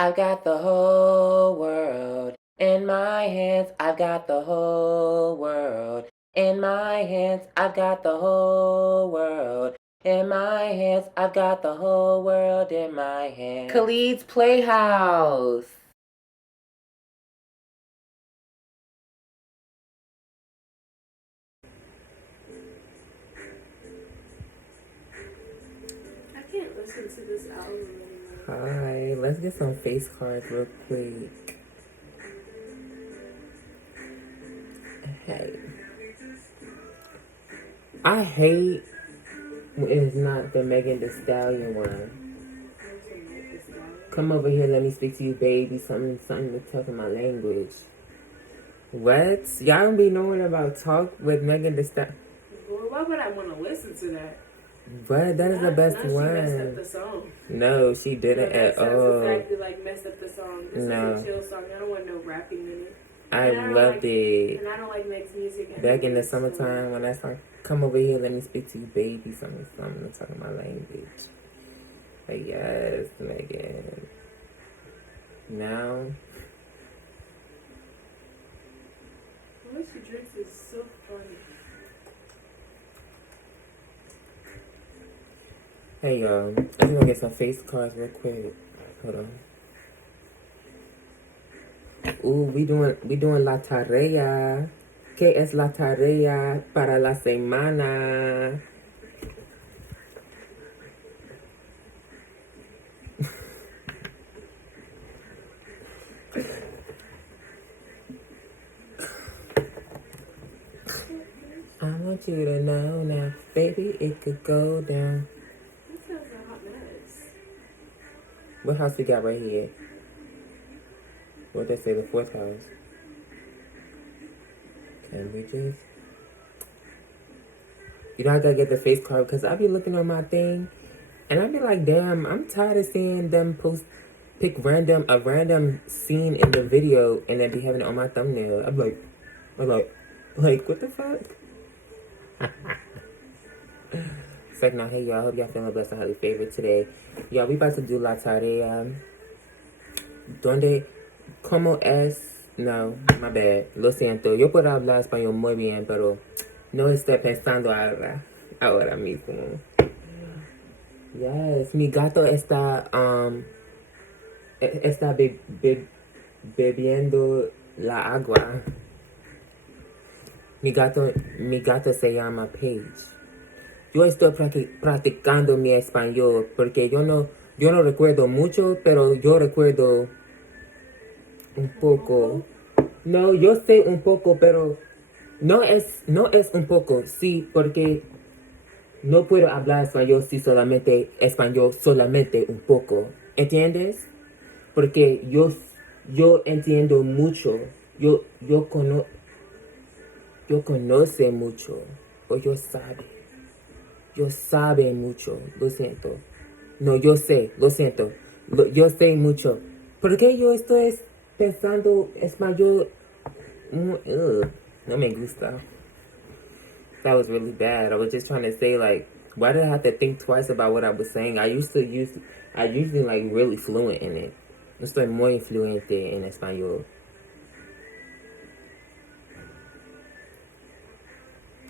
I've got the whole world in my hands. I've got the whole world in my hands. I've got the whole world in my hands. I've got the whole world in my hands. Khalid's Playhouse. I can't listen to this album anymore. Hi, let's get some face cards real quick. Hey. I hate when it's not the Megan Thee Stallion one. Come over here, let me speak to you, baby. Something to talk in my language. What? Y'all don't be knowing about talk with Megan Thee Stallion. Well, why would I want to listen to that? What? That is the best one. She messed up the song. No, she didn't at all. Exactly like messed up the song. This is a chill song. I don't want no rapping in it. I loved it. And I don't like Meg's music. Back in the summertime when that song, come over here, let me speak to you, baby. Something to talk in my language. But yes, Megan. Now. What she drinks is so funny. Hey y'all, I'm just gonna get some face cards real quick. Hold on. Ooh, we doing la tarea. ¿Qué es la tarea para la semana? I want you to know now, baby, it could go down. That sounds a hot mess. What house we got right here? What they say, the fourth house? Can we just... You know, I gotta get the face card because I be looking on my thing and I be like, damn, I'm tired of seeing them pick a random scene in the video and then be having it on my thumbnail. I'm like, what the fuck? It's like, now, hey y'all, hope y'all feeling blessed and highly favored today. Y'all, we about to do la tarea. ¿Cómo es? No, my bad. Lo siento. Yo puedo hablar español muy bien, pero no estoy pensando ahora mismo. Yes, mi gato está bebiendo la agua. Mi gato se llama Paige. Yo estoy practicando mi español porque yo no recuerdo mucho, pero yo recuerdo un poco. No, yo sé un poco, pero no es un poco, sí, porque no puedo hablar español solamente un poco. ¿Entiendes? Porque yo entiendo mucho. Yo conoce mucho. O yo sabe mucho. Lo siento. No, yo sé, lo siento. Yo sé mucho. ¿Por qué yo estoy pensando español? No me gusta. That was really bad. I was just trying to say, like, why did I have to think twice about what I was saying? I usually like really fluent in it. Estoy muy fluente en español.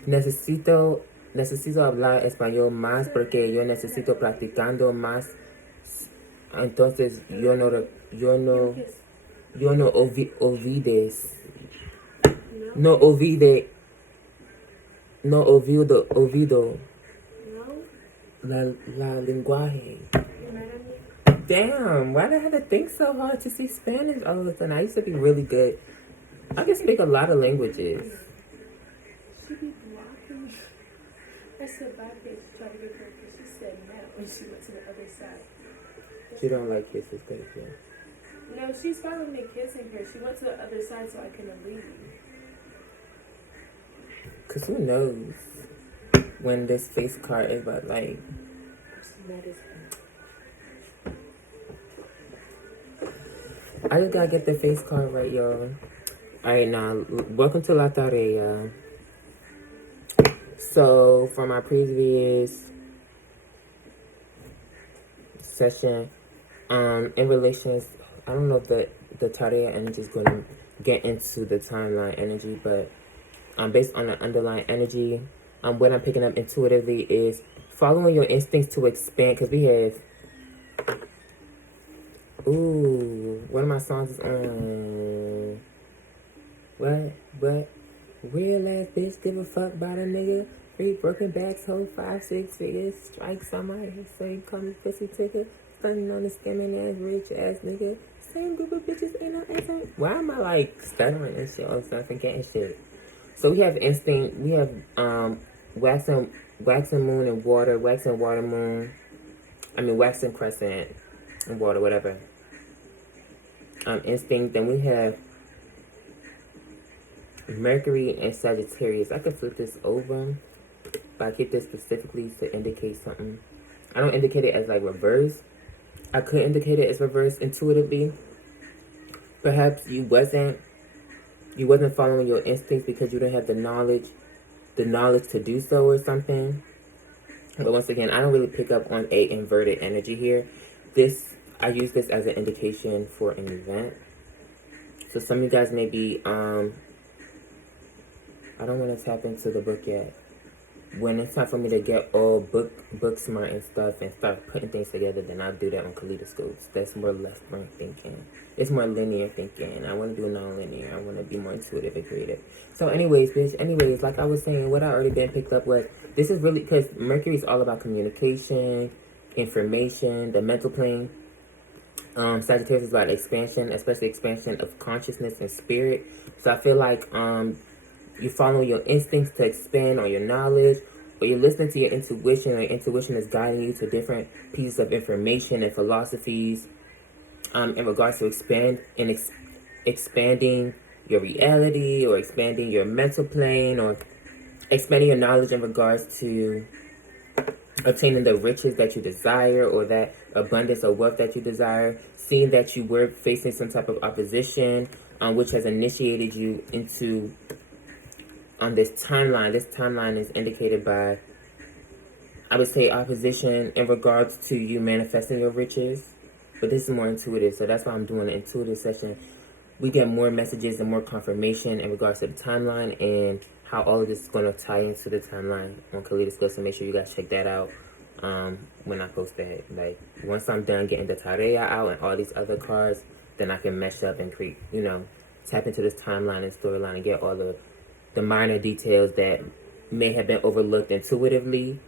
Necesito hablar español más porque yo necesito practicando más. Entonces yo no olvides. No olvido la lenguaje. Damn, why did I have to think so hard to speak Spanish all of a sudden? I used to be really good. I can speak a lot of languages. She be blocking me. I said bye, Paige, to try to get her, but she said no when she went to the other side. She don't like kisses, baby. No, she's fine with me kissing her. She went to the other side so I couldn't leave. Cause who knows when this face card is about like. I just gotta get the face card right, y'all. Alright, now, welcome to La Tarea. So, for my previous session, in relations, I don't know if the Tarea energy is going to get into the timeline energy, but based on the underlying energy, what I'm picking up intuitively is following your instincts to expand, because we have, ooh, one of my songs is on, what, real ass bitch, give a fuck about a nigga, 3 broken backs, hold 5, 6 figures, strike somebody, so you call me pussy ticker, stunning on the scamming ass, rich ass nigga, same group of bitches ain't no answer. Why am I like stuttering and shit all the time, forgetting shit? So we have instinct, we have wax and moon and water, wax and water moon, wax and crescent and water, whatever. Instinct, then we have Mercury and Sagittarius. I could flip this over, but I get this specifically to indicate something. I don't indicate it as like reverse. I could indicate it as reverse intuitively. Perhaps you wasn't following your instincts because you didn't have the knowledge to do so or something. But once again, I don't really pick up on a inverted energy here. I use this as an indication for an event. So some of you guys may be, I don't want to tap into the book yet. When it's time for me to get all book smart and stuff and start putting things together, then I'll do that on kaleidoscopes. That's more left brain thinking. It's more linear thinking. I want to do non-linear. I want to be more intuitive and creative. So anyways, bitch, like I was saying, what I already been picked up was, this is really, because Mercury is all about communication, information, the mental plane. Sagittarius is about expansion, especially expansion of consciousness and spirit. So I feel like you follow your instincts to expand on your knowledge, or you're listening to your intuition, or your intuition is guiding you to different pieces of information and philosophies in regards to expanding your reality, or expanding your mental plane, or expanding your knowledge in regards to obtaining the riches that you desire, or that abundance of wealth that you desire, seeing that you were facing some type of opposition, which has initiated you into this timeline. This timeline is indicated by, I would say, opposition in regards to you manifesting your riches. But this is more intuitive, so that's why I'm doing an intuitive session. We get more messages and more confirmation in regards to the timeline and how all of this is going to tie into the timeline on Kaleidoscope. So make sure you guys check that out when I post that. Like, once I'm done getting the Tarea out and all these other cards, then I can mesh up and create, tap into this timeline and storyline and get all the minor details that may have been overlooked intuitively.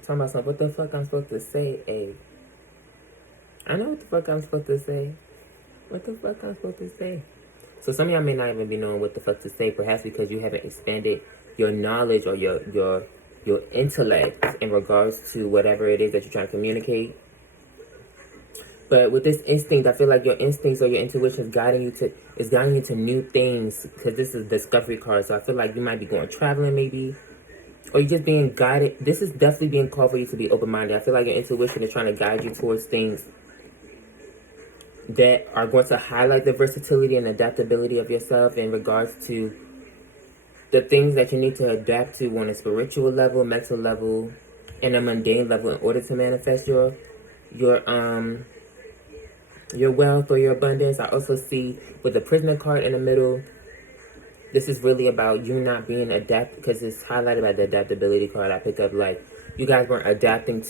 Talking about something, what the fuck I'm supposed to say? Hey, I know what the fuck I'm supposed to say. What the fuck I'm supposed to say? So some of y'all may not even be knowing what the fuck to say, perhaps because you haven't expanded your knowledge or your intellect in regards to whatever it is that you're trying to communicate. But with this instinct, I feel like your instincts or your intuition is guiding you to new things, because this is a discovery card. So I feel like you might be going traveling maybe, or you're just being guided. This is definitely being called for you to be open-minded. I feel like your intuition is trying to guide you towards things that are going to highlight the versatility and adaptability of yourself in regards to the things that you need to adapt to on a spiritual level, mental level, and a mundane level in order to manifest your wealth or your abundance. I also see with the Prisoner card in the middle, this is really about you not being adapted, because it's highlighted by the adaptability card. I pick up like you guys weren't adapting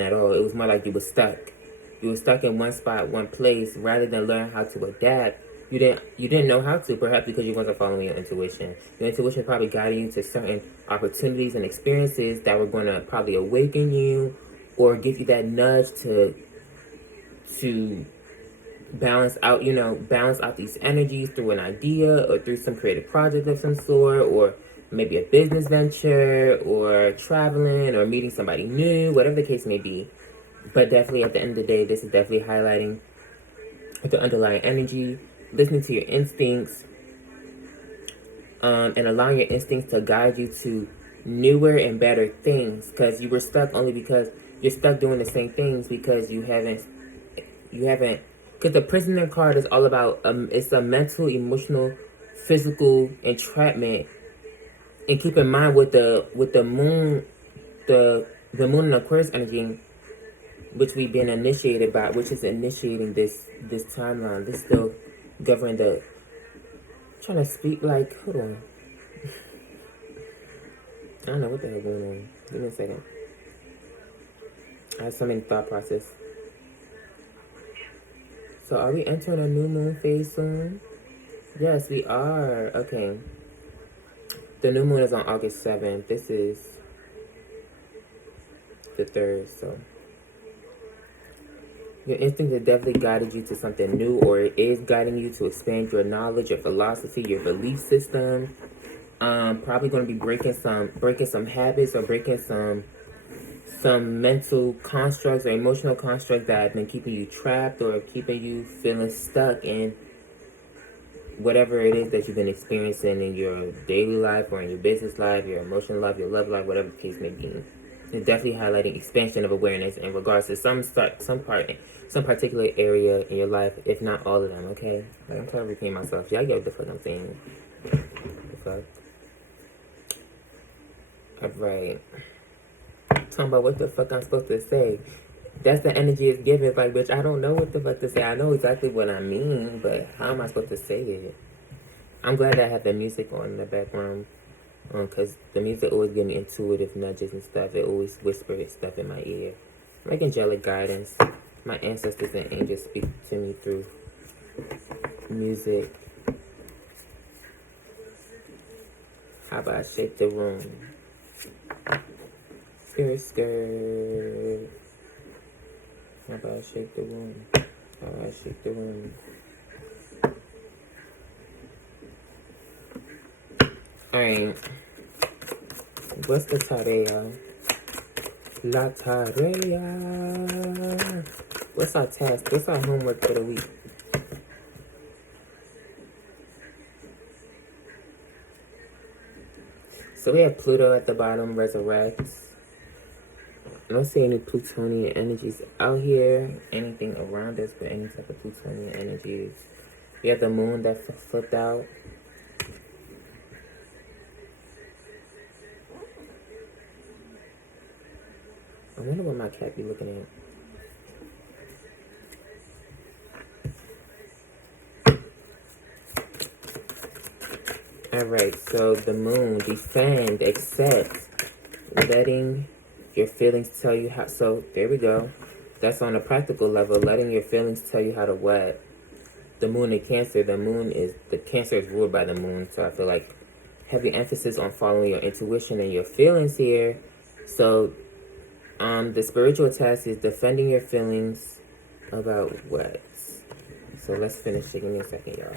at all. It was more like you were stuck. You were stuck in one spot, one place, rather than learn how to adapt. You didn't know how to, perhaps because you wasn't following your intuition. Your intuition probably guided you to certain opportunities and experiences that were going to probably awaken you, or give you that nudge to balance out these energies through an idea, or through some creative project of some sort, or maybe a business venture, or traveling, or meeting somebody new, whatever the case may be. But definitely at the end of the day, this is definitely highlighting the underlying energy, listening to your instincts, and allowing your instincts to guide you to newer and better things, because you were stuck only because you're stuck doing the same things because you haven't, because the Prisoner card is all about, it's a mental, emotional, physical entrapment. And keep in mind with the moon, the The moon and Aquarius energy, which we've been initiated by, which is initiating this timeline. This still governing the. Trying to speak like, hold on. I don't know what the hell going on. Give me a second. I have so many thought process. So are we entering a new moon phase soon? Yes, we are. Okay. The new moon is on August 7th. This is the 3rd, so. Your instinct has definitely guided you to something new, or it is guiding you to expand your knowledge, your philosophy, your belief system. Probably going to be breaking some habits, or breaking some mental constructs or emotional constructs that have been keeping you trapped or keeping you feeling stuck in whatever it is that you've been experiencing in your daily life or in your business life, your emotional life, your love life, whatever the case may be. It's definitely highlighting expansion of awareness in regards to some particular area in your life, if not all of them. Okay, like, I'm trying to repeat myself. Y'all get what the fuck I'm saying? The fuck. Alright. Talking about what the fuck I'm supposed to say. That's the energy it's giving. It's like, bitch, I don't know what the fuck to say. I know exactly what I mean, but how am I supposed to say it? I'm glad that I have the music on in the background. Because the music always gives me intuitive nudges and stuff. It always whispers stuff in my ear. Like angelic guidance. My ancestors and angels speak to me through music. How about I shake the room? Skirt, skirt. How about I shake the room? How about I shake the room? Alright. What's the Tarea? La Tarea. What's our task? What's our homework for the week? So we have Pluto at the bottom, resurrects. I don't see any Plutonian energies out here. Anything around us, but any type of Plutonian energies. We have the moon that flipped out. I wonder what my cat be looking at. Alright, so the moon, defend, accept, letting your feelings tell you how. So there we go. That's on a practical level, letting your feelings tell you how to what. The moon in Cancer, the Cancer is ruled by the moon, so I feel like heavy emphasis on following your intuition and your feelings here. So the spiritual task is defending your feelings about what? So let's finish it. Give me a second, y'all.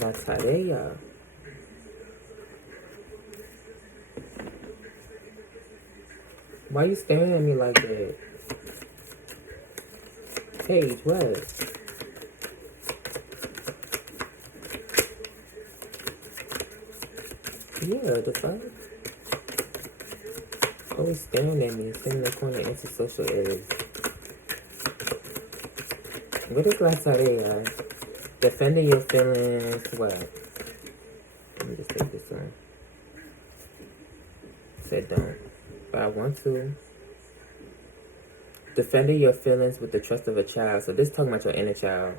La Tarea. Why you staring at me like that? Paige, what? Yeah, the fuck? Always staring at me, sitting in the corner into social areas. What is La Tarea? Defending your feelings, what? Let me just take this one. Said don't, but I want to. Defending your feelings with the trust of a child. So this is talking about your inner child.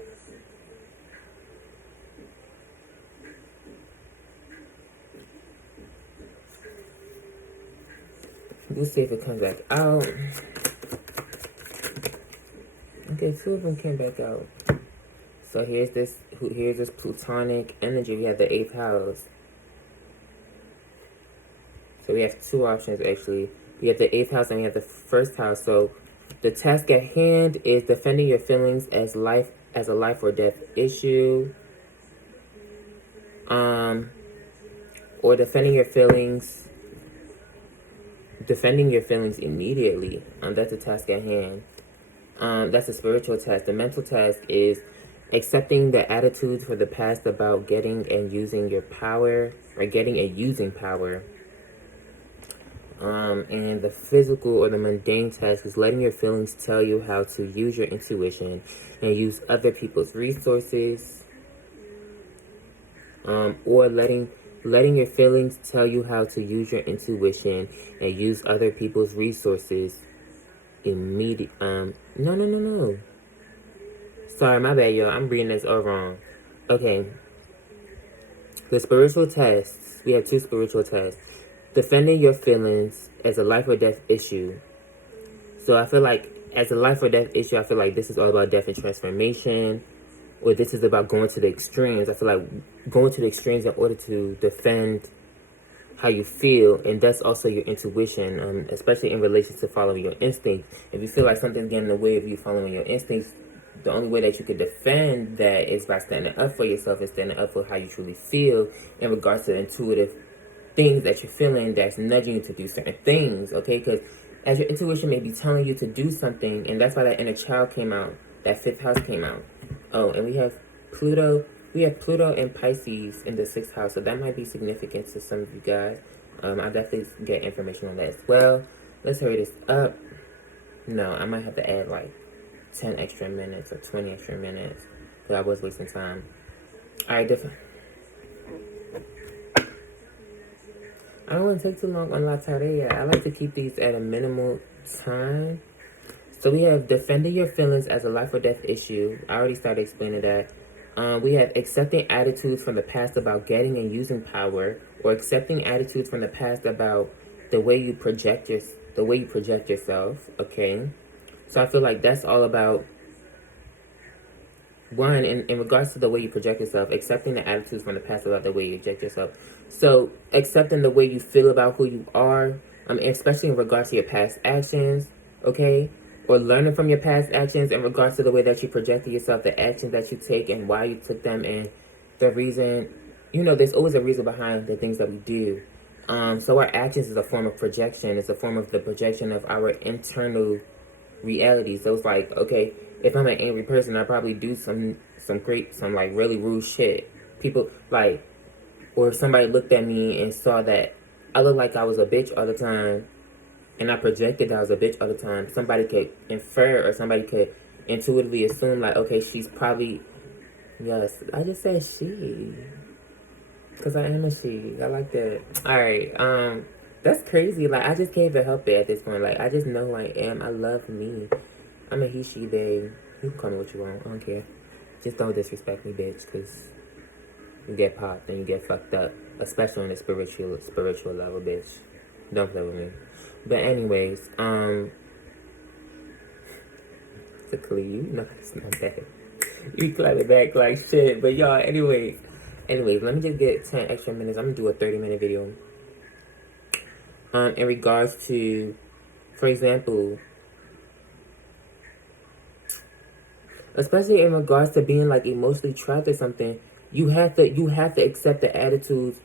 We'll see if it comes back out. Okay, 2 of them came back out. So here's this plutonic energy. We have the 8th house. So we have 2 options actually. We have the 8th house and we have the 1st house. So the task at hand is defending your feelings as a life or death issue. Or defending your feelings immediately. That's the task at hand. That's a spiritual task. The mental task is accepting the attitudes for the past about getting and using your power, or getting and using power. And the physical or the mundane task is letting your feelings tell you how to use your intuition and use other people's resources. Or letting letting your feelings tell you how to use your intuition and use other people's resources no. Sorry, my bad, y'all. I'm reading this all wrong. Okay. The spiritual tests. We have 2 spiritual tests. Defending your feelings as a life or death issue. So I feel like as a life or death issue, I feel like this is all about death and transformation. Or this is about going to the extremes. I feel like going to the extremes in order to defend how you feel, and that's also your intuition, especially in relation to following your instincts. If you feel like something's getting in the way of you following your instincts, the only way that you could defend that is by standing up for yourself and standing up for how you truly feel in regards to the intuitive things that you're feeling that's nudging you to do certain things, okay? Because as your intuition may be telling you to do something, and that's why that inner child came out, that 5th house came out. Oh, and we have Pluto and Pisces in the 6th house, so that might be significant to some of you guys. I'll definitely get information on that as well. Let's hurry this up. No, I might have to add like 10 extra minutes or 20 extra minutes, but I was wasting time. Alright, I don't want to take too long on La Tarea. I like to keep these at a minimal time. So we have defending your feelings as a life or death issue. I already started explaining that. We have accepting attitudes from the past about getting and using power, or accepting attitudes from the past about the way you project yourself. Okay, so I feel like that's all about one in regards to the way you project yourself, accepting the attitudes from the past about the way you project yourself. So accepting the way you feel about who you are, especially in regards to your past actions. Okay. Or learning from your past actions in regards to the way that you projected yourself, the actions that you take and why you took them, and the reason, there's always a reason behind the things that we do. So our actions is a form of projection. It's a form of the projection of our internal reality. So it's like, okay, if I'm an angry person, I probably do some like really rude shit. People like, or if somebody looked at me and saw that I looked like I was a bitch all the time, and I projected that I was a bitch all the time, somebody could infer or somebody could intuitively assume like, okay, she's probably, yes, I just said she, because I am a she. I like that. Alright, that's crazy. Like, I just can't even help it at this point. Like, I just know who I am. I love me. I'm a he, she, babe. You can call me what you want. I don't care. Just don't disrespect me, bitch, because you get popped and you get fucked up. Especially on the spiritual level, bitch. Don't play with me. But anyways, typically, it's not bad. You clap it back like shit. But y'all, anyways, let me just get 10 extra minutes. I'm gonna do a 30-minute video. In regards to, for example, especially in regards to being like emotionally trapped or something, you have to accept the attitudes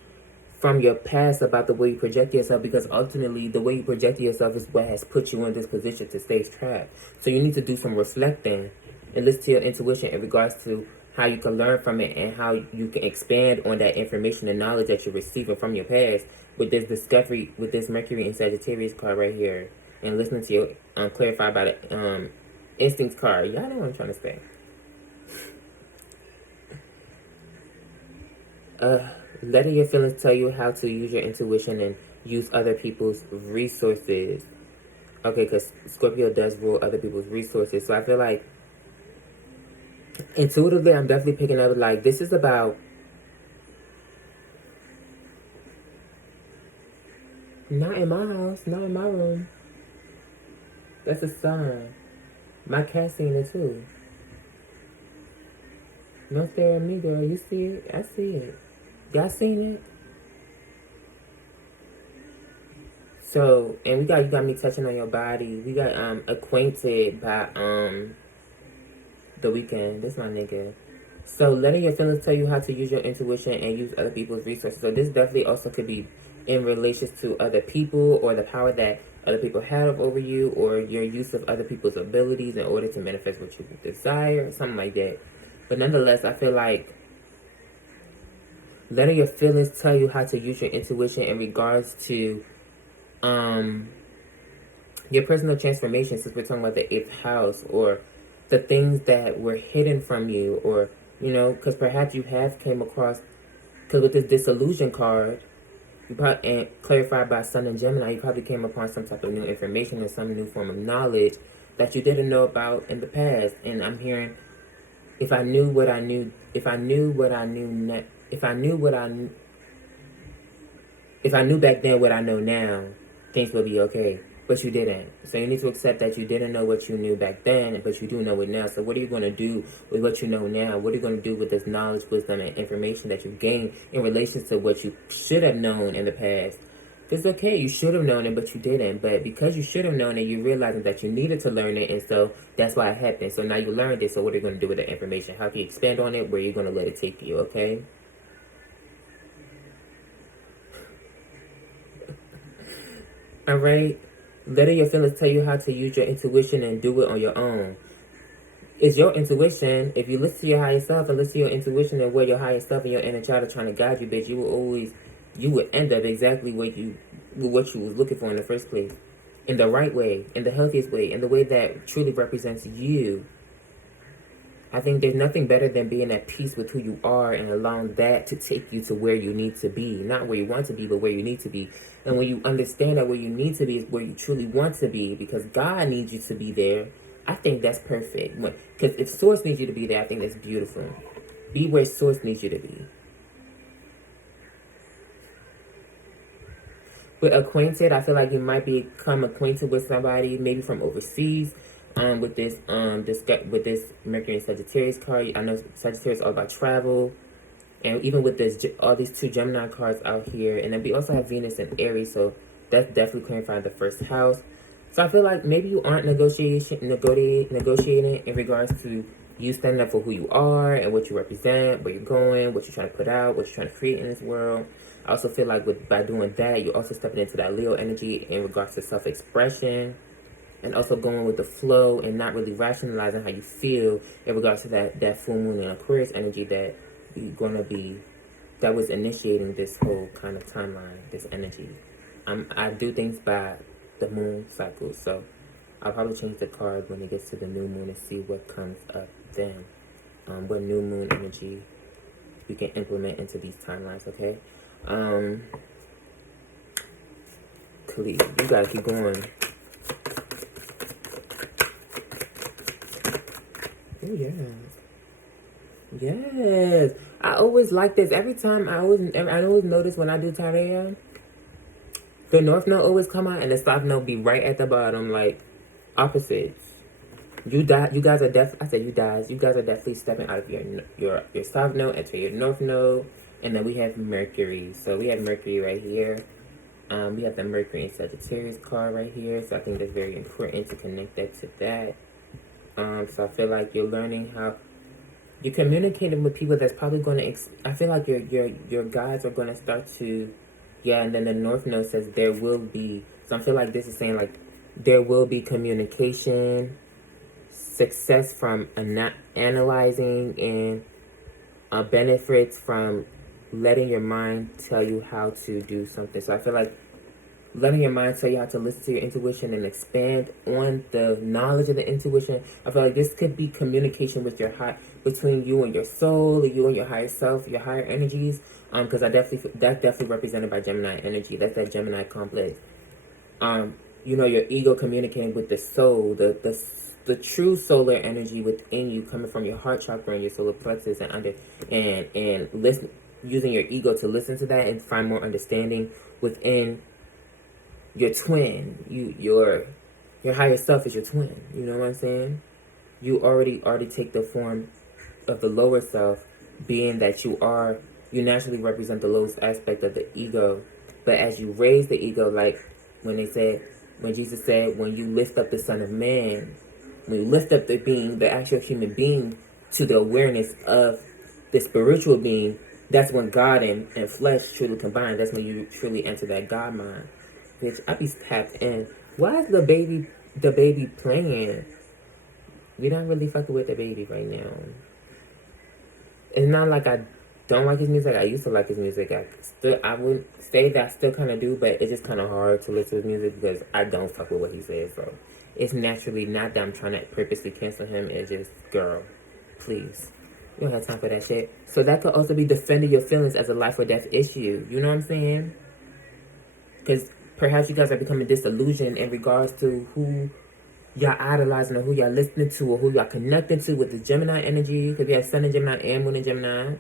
from your past about the way you project yourself, because ultimately the way you project yourself is what has put you in this position to stay trapped. So you need to do some reflecting and listen to your intuition in regards to how you can learn from it and how you can expand on that information and knowledge that you're receiving from your past with this discovery, with this Mercury and Sagittarius card right here, and listening to your clarify about it instincts card. Y'all know what I'm trying to say. Letting your feelings tell you how to use your intuition and use other people's resources. Okay, because Scorpio does rule other people's resources. So I feel like intuitively, I'm definitely picking up like this is about not in my house, not in my room. That's a sign. My cat seen it too. Don't stare at me, girl. You see it? I see it. Y'all seen it? So, and you got me touching on your body. We got acquainted by the weekend. This my nigga. So letting your feelings tell you how to use your intuition and use other people's resources. So this definitely also could be in relation to other people or the power that other people have over you, or your use of other people's abilities in order to manifest what you desire, something like that. But nonetheless, I feel like letting your feelings tell you how to use your intuition in regards to your personal transformation, since we're talking about the 8th house, or the things that were hidden from you, or, because perhaps you have came across Because with this disillusion card, you probably, and clarified by Sun and Gemini, you probably came upon some type of new information or some new form of knowledge that you didn't know about in the past. And I'm hearing, if I knew what I knew, if I knew what I knew, if I knew what I knew, if I knew back then what I know now, things would be okay. But you didn't. So you need to accept that you didn't know what you knew back then, but you do know it now. So what are you going to do with what you know now? What are you going to do with this knowledge, wisdom, and information that you've gained in relation to what you should have known in the past? It's okay, you should have known it, but you didn't. But because you should have known it, you realized that you needed to learn it, and so that's why it happened. So now you learned it, so what are you going to do with the information? How can you expand on it? Where are you going to let it take you, okay? All right? Letting your feelings tell you how to use your intuition and do it on your own. It's your intuition. If you listen to your higher self and listen to your intuition and where your higher self and your inner child are trying to guide you, bitch, you would end up exactly what you was looking for in the first place. In the right way, in the healthiest way, in the way that truly represents you. I think there's nothing better than being at peace with who you are and allowing that to take you to where you need to be. Not where you want to be, but where you need to be. And when you understand that where you need to be is where you truly want to be, because God needs you to be there, I think that's perfect. Because if Source needs you to be there, I think that's beautiful. Be where Source needs you to be. With acquainted, I feel like you might become acquainted with somebody, maybe from overseas. With this Mercury and Sagittarius card, I know Sagittarius is all about travel, and even with all these two Gemini cards out here, and then we also have Venus and Aries, so that's definitely clarifying the first house. So I feel like maybe you aren't negotiating in regards to you standing up for who you are and what you represent, where you're going, what you're trying to put out, what you're trying to create in this world. I also feel like by doing that, you're also stepping into that Leo energy in regards to self-expression. And also going with the flow and not really rationalizing how you feel in regards to that full moon and Aquarius energy that was initiating this whole kind of timeline, this energy. I do things by the moon cycle, so I'll probably change the card when it gets to the new moon and see what comes up then. What new moon energy you can implement into these timelines, okay? Khalid, you gotta keep going. Oh, yes. Yes. I always like this. Every time I always notice when I do Tarea, the North Node always come out and the South Node be right at the bottom, like opposites. You guys are definitely stepping out of your South Node into your North Node, and then we have Mercury. So we have Mercury right here. We have the Mercury and Sagittarius card right here. So I think that's very important to connect that to that. So I feel like you're learning how you're communicating with people that's probably going to. I feel like your guides are going to start to, and then the North Node says there will be. So I feel like this is saying like there will be communication, success from analyzing, and benefits from letting your mind tell you how to do something. So I feel like letting your mind tell you how to listen to your intuition and expand on the knowledge of the intuition. I feel like this could be communication with between you and your soul, or you and your higher self, your higher energies. Because that's definitely represented by Gemini energy. That's that Gemini complex. Your ego communicating with the soul, the true solar energy within you, coming from your heart chakra and your solar plexus, and listen, using your ego to listen to that and find more understanding within your twin. Your higher self is your twin. You know what I'm saying? You already take the form of the lower self, being that you naturally represent the lowest aspect of the ego. But as you raise the ego, like when Jesus said, when you lift up the Son of Man, when you lift up the actual human being to the awareness of the spiritual being, that's when God and flesh truly combine. That's when you truly enter that God mind. Bitch, I be tapped in. Why is the baby playing? We don't really fucking with the baby right now. It's not like I don't like his music. I used to like his music. I wouldn't say that I still kind of do, but it's just kind of hard to listen to his music because I don't fuck with what he says. So it's naturally not that I'm trying to purposely cancel him. It's just, girl, please. You don't have time for that shit. So that could also be defending your feelings as a life or death issue. You know what I'm saying? Because perhaps you guys are becoming disillusioned in regards to who y'all idolizing or who y'all listening to or who y'all connecting to with the Gemini energy. Because you have Sun in Gemini and Moon in Gemini.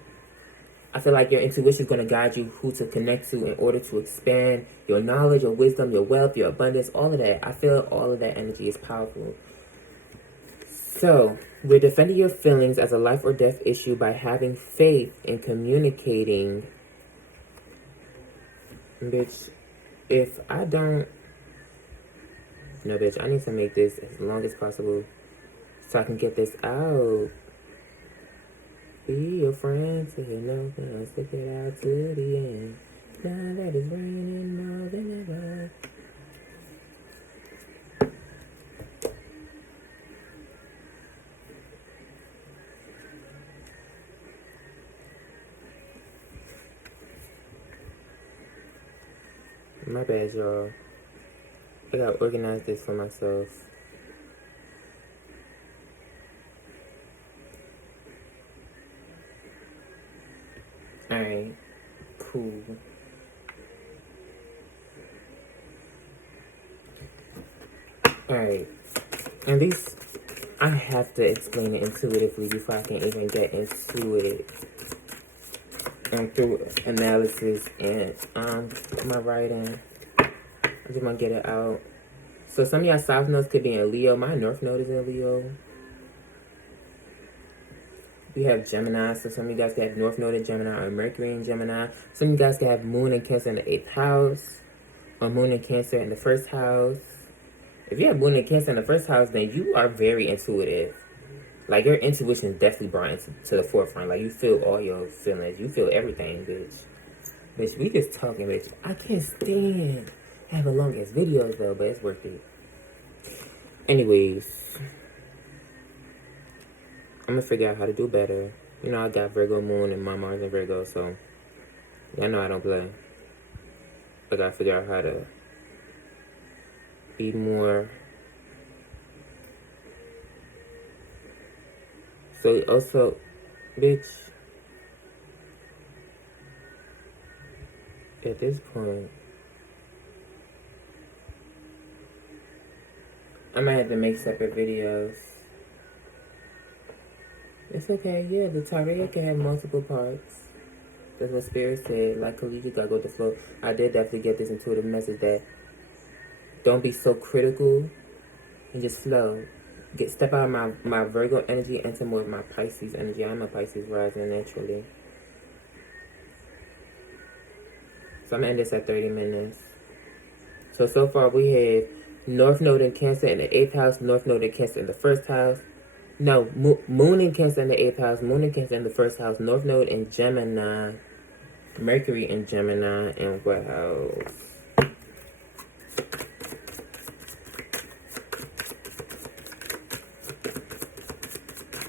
I feel like your intuition is going to guide you who to connect to in order to expand your knowledge, your wisdom, your wealth, your abundance, all of that. I feel all of that energy is powerful. So, we're defending your feelings as a life or death issue by having faith in communicating. Bitch, if I don't... No, bitch, I need to make this as long as possible so I can get this out. Be your friend, say no, then stick it out to the end. Now that it's raining more than ever. My bad, y'all. I gotta organize this for myself. Alright. Cool. Alright. At least I have to explain it intuitively before I can even get into it. And through analysis and my writing. I just want to get it out. So some of y'all South nodes could be in Leo. My North node is in Leo. We have Gemini, so some of you guys can have North Node in Gemini or Mercury in Gemini. Some of you guys can have Moon and Cancer in the 8th house or Moon and Cancer in the 1st house. If you have Moon and Cancer in the 1st house, then you are very intuitive. Like, your intuition is definitely brought to the forefront. Like, you feel all your feelings. You feel everything, bitch. Bitch, we just talking, bitch. I can't stand having long-ass videos, though, but it's worth it. Anyways. I'm gonna figure out how to do better. You know, I got Virgo Moon and my Mars in Virgo, so y'all know I don't play. I gotta figure out how to be more. So also, bitch, at this point, I might have to make separate videos. It's okay, yeah, the Tarea can have multiple parts. That's what Spirit said. Like, you just gotta go with the flow. I did definitely get this intuitive message that don't be so critical and just flow. Step out of my Virgo energy into more of my Pisces energy. I'm a Pisces rising naturally. So I'm gonna end this at 30 minutes. So far we have North Node in Cancer in the 8th house, North Node in Cancer in the 1st house. No, Moon in Cancer in the 8th house, Moon in Cancer in the 1st house, North Node in Gemini, Mercury in Gemini, and what house?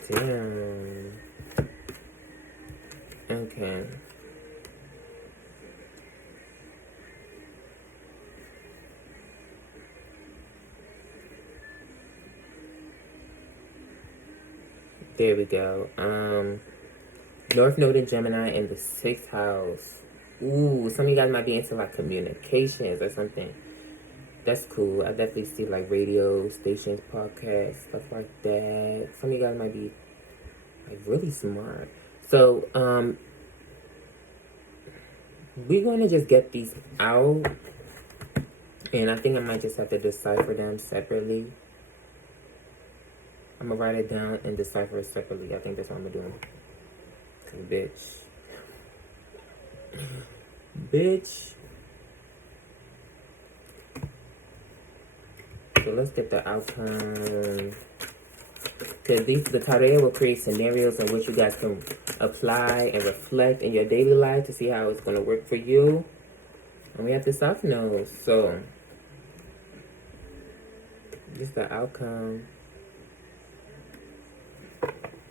Damn. Okay. There we go. North Node in Gemini in the 6th house. Ooh, some of you guys might be into like communications or something. That's cool. I definitely see like radio stations, podcasts, stuff like that. Some of you guys might be like really smart. So, we're gonna just get these out. And I think I might just have to decipher them separately. I'm gonna write it down and decipher it separately. I think that's what I'm gonna do. Cause bitch. So let's get the outcome. Cause the Tarea will create scenarios in which you guys can apply and reflect in your daily life to see how it's gonna work for you. And we have the South Node. So this is the outcome.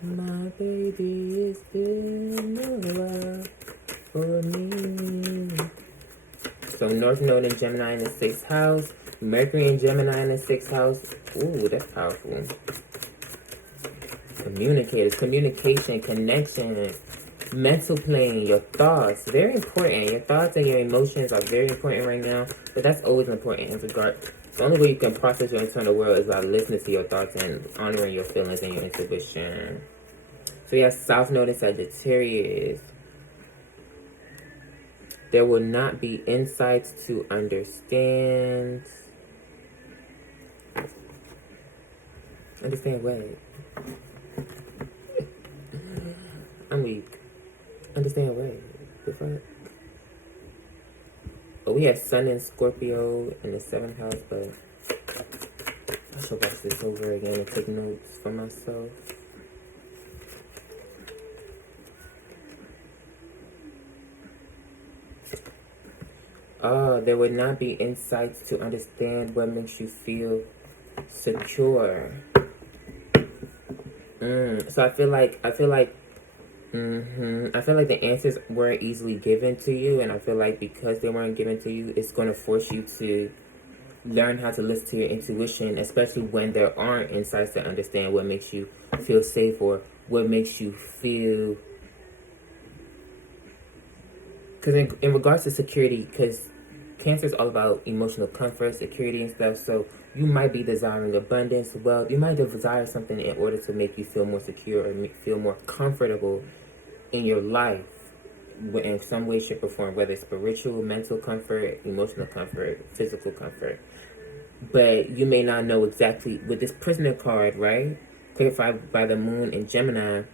My baby is still alive for me. So North Node in Gemini in the 6th house. Mercury in Gemini in the 6th house. Ooh, that's powerful. Communicators, communication, connection, mental plane, your thoughts. Very important. Your thoughts and your emotions are very important right now. But that's always important in regard. The only way you can process your internal world is by listening to your thoughts and honoring your feelings and your intuition. So you have South Node and Sagittarius. There will not be insights to understand. Understand what? I'm weak. Understand what? The fuck? Oh, we have Sun and Scorpio in the 7th house, but I should watch this over again and take notes for myself. There would not be insights to understand what makes you feel secure. So I feel like the answers weren't easily given to you, and I feel like because they weren't given to you, it's going to force you to learn how to listen to your intuition, especially when there aren't insights to understand what makes you feel safe or what makes you feel. Because in regards to security, because Cancer is all about emotional comfort, security, and stuff. So you might be desiring abundance, wealth. You might desire something in order to make you feel more secure or feel more comfortable in your life in some way, shape, or form, whether it's spiritual, mental comfort, emotional comfort, physical comfort. But you may not know exactly with this prisoner card, right? Clarified by the moon in Gemini,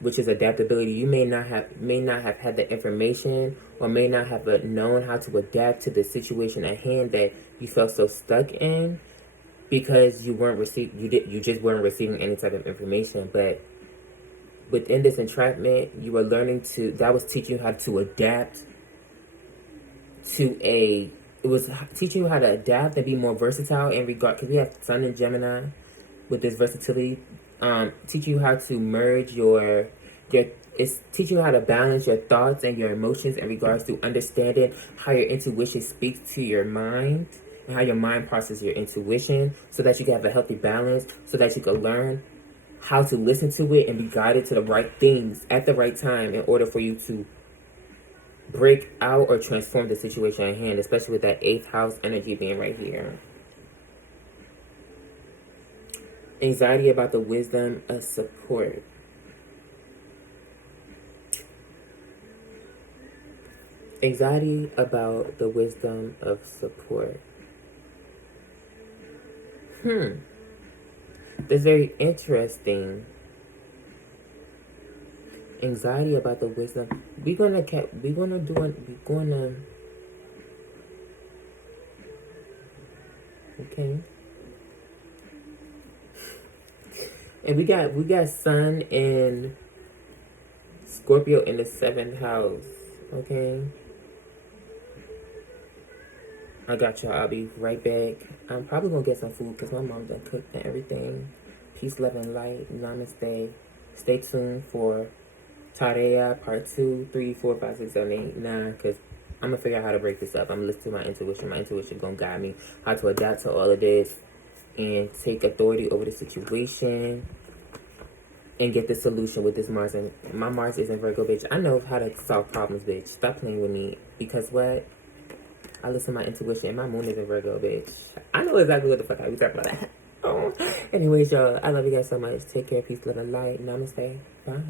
which is adaptability. You may not have had the information or may not have known how to adapt to the situation at hand that you felt so stuck in because you just weren't receiving any type of information. But within this entrapment, you were learning that was teaching you how to adapt it was teaching you how to adapt and be more versatile in regard, because we have Sun in Gemini with this versatility. Teach you how to merge it's teach you how to balance your thoughts and your emotions in regards to understanding how your intuition speaks to your mind and how your mind processes your intuition, so that you can have a healthy balance, so that you can learn how to listen to it and be guided to the right things at the right time in order for you to break out or transform the situation at hand, especially with that 8th house energy being right here. Anxiety about the wisdom of support. Anxiety about the wisdom of support. That's very interesting. Anxiety about the wisdom. Okay. And we got Sun and Scorpio in the 7th house. Okay. I got y'all. I'll be right back. I'm probably gonna get some food because my mom done cooked and everything. Peace, love, and light. Namaste. Stay tuned for Tarea part 2, 3, 4, 5, 6, 7, 8, 9. Because I'm gonna figure out how to break this up. I'm gonna listen to my intuition. My intuition gonna guide me how to adapt to all of this and take authority over the situation and get the solution with this Mars. And my Mars is in Virgo, bitch. I know how to solve problems, bitch. Stop playing with me. Because what? I listen to my intuition. My moon is in Virgo, bitch. I know exactly what the fuck I be talking about. Oh. Anyways, y'all, I love you guys so much. Take care. Peace, love, and light. Namaste. Bye.